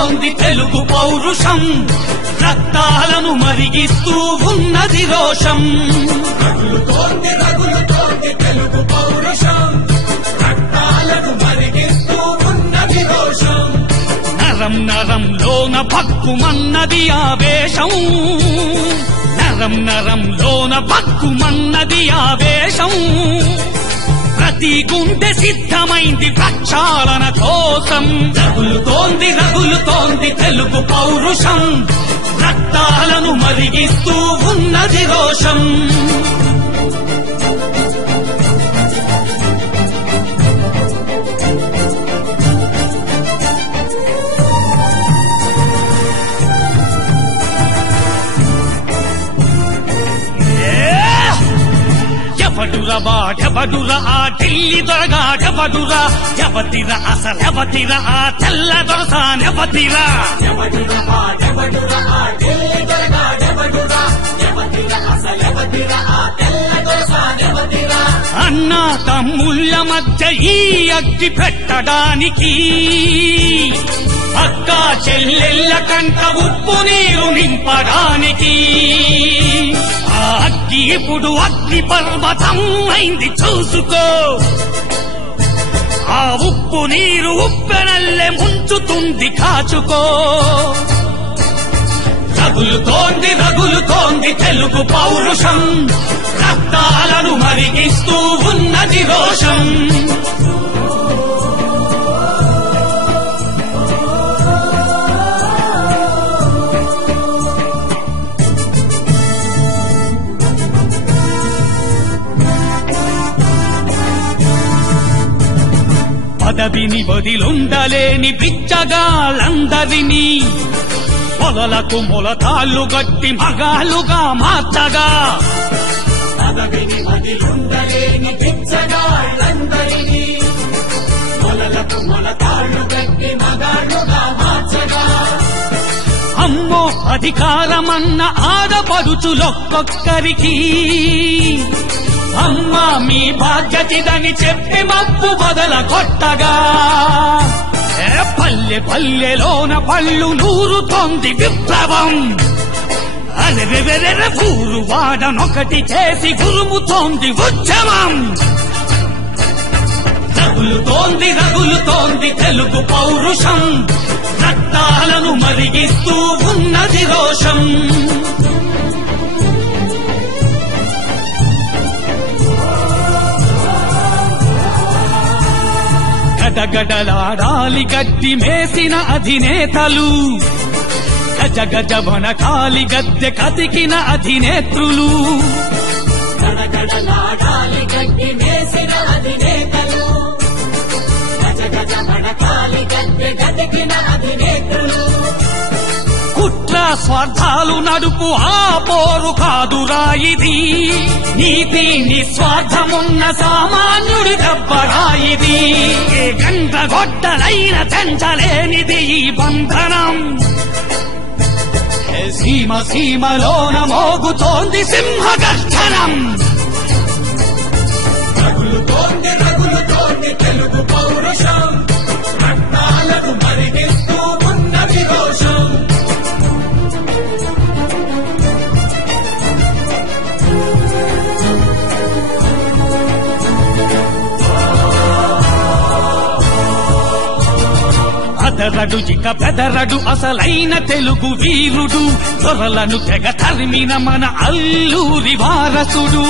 రగులుతోంది తెలుగు పౌరుషం, రక్తాలను మరిగిస్తూ ఉన్నది రోషం. రగులుతోంది రగులుతోంది తెలుగు పౌరుషం, రక్తాలను మరిగిస్తూ ఉన్నది రోషం. నరం నరంలోన భక్కుమన్నది ఆవేశం, నరం నరంలోన భక్కుమన్నది ఆవేశం. ప్రతి గుండె సిద్ధమైంది ప్రక్షాళన కోసం. రగులుతోంది రగులుతోంది తెలుగు పౌరుషం, రక్తాలను మరిగిస్తూ ఉన్నది రోషం. ఎవడురా వాడెవడురా ఆ ఢిల్లీ దొరగాడెవడురా, ఎవతిరా అసలెవతిరా ఆ తెల్ల దొరసానెవతిరా. ఎవడురా వాడెవడురా ఆ ఢిల్లీ దొరగాడెవడురా, ఎవతిరా అసలెవతిరా ఆ తెల్ల దొరసానెవతిరా. అన్నా తమ్ముళ్ళ మధ్య ఈ అగ్గి పెట్టడానికి, అక్క చెల్లెళ్ళ కంట ఉప్పు నీరు నింపడానికి. ఆ అగ్గి ఇప్పుడు అగ్ని పర్వతం అయింది చూసుకో, ఆ ఉప్పు నీరు ఉప్పెనల్లే ముంచుతుంది కాచుకో. రగులుతోంది రగులుతోంది తెలుగు పౌరుషం, రక్తాలను మరిగిస్తూ ఉన్నది రోషం. పదవిని వదిలుండలేని బిచ్చగాళ్ళందరినీ పొలలకు మొలతాళ్ళు గట్టి మగాళ్ళుగా మార్చగా. పదవిని వదిలుండలేని బిచ్చగాళ్ళందరినీ పొలలకు మొలతాళ్ళు గట్టి మగాళ్ళుగా మార్చగా. అమ్మో అధికారమన్న ఆడపడుచులొక్కొక్కరికి, అమ్మా మీ బాధ్యతదని చెప్పి మప్పు బదల కొట్టగా. పల్లె పల్లెలోన పళ్ళు నూరుతోంది విప్లవం, అరెరెరెరె ఊరు వాడనొకటి చేసి గురుముతోంది ఉద్యమం. రగులుతోంది రగులుతోంది తెలుగు పౌరుషం, రక్తాలను మరిగిస్తూ ఉన్నది రోషం. గడగడలాడాలి గడ్డి మేసిన అధినేతలు, గజ గజ వనకాలి గద్దె కతికిన అధినేత్రులు. గడగడలాడాలి గడ్డి మేసిన అధినేతలు, గజ గజ వనకాలి గద్దె కతికిన అధినేత్రులు. కుట్ర స్వార్థాలు నడుపు ఆ పోరు కాదురా ఇది, నీతి నిస్వార్థమున్న సామాన్యుడి దెబ్బరా ఇది. ఏ గంట గొడ్డలైన తెంచలేనిది ఈ బంధనం, సీమ సీమలోన మోగుతోంది సింహగర్జనం. రగులుతోంది రగులుతోంది తెలుగు పౌరుషం, రక్తాలను మరిగిస్తూ ఉన్నది రోషం. అదరడు ఇక బెదరడు అసలైన తెలుగు వీరుడు, దొరలను తెగ తరిమిన మన అల్లూరి వారసుడు.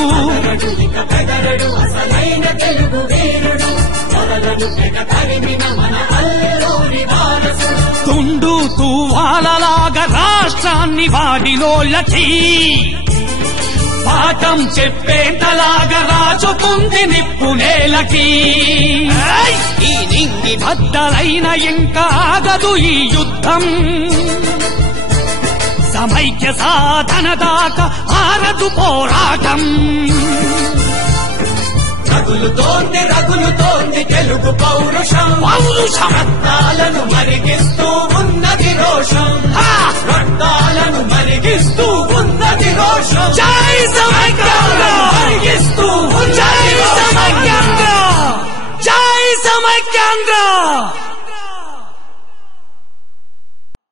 ఇక బెదరడు అసలైన తెలుగు వీరుడు, దొరలను తెగ తరిమిన మన అల్లూరి వారసుడు. తుండు తూవాలలాగా రాష్ట్రాన్ని వాడినోళ్ళకి పాఠం చెప్పేంతలాగా రాచుకుంది నిప్పు నేలకి. ఈ నింగి బద్దలైన ఇంకా ఆగదు ఈ యుద్ధం, సమైక్య సాధన దాకా ఆరదు పోరాటం. రగులుతోంది రగులుతోంది తెలుగు పౌరుషం, రక్తాలను మరిగిస్తూ ఉన్నది రోషం, రక్తాలను మరిగిస్తూ ఉన్నది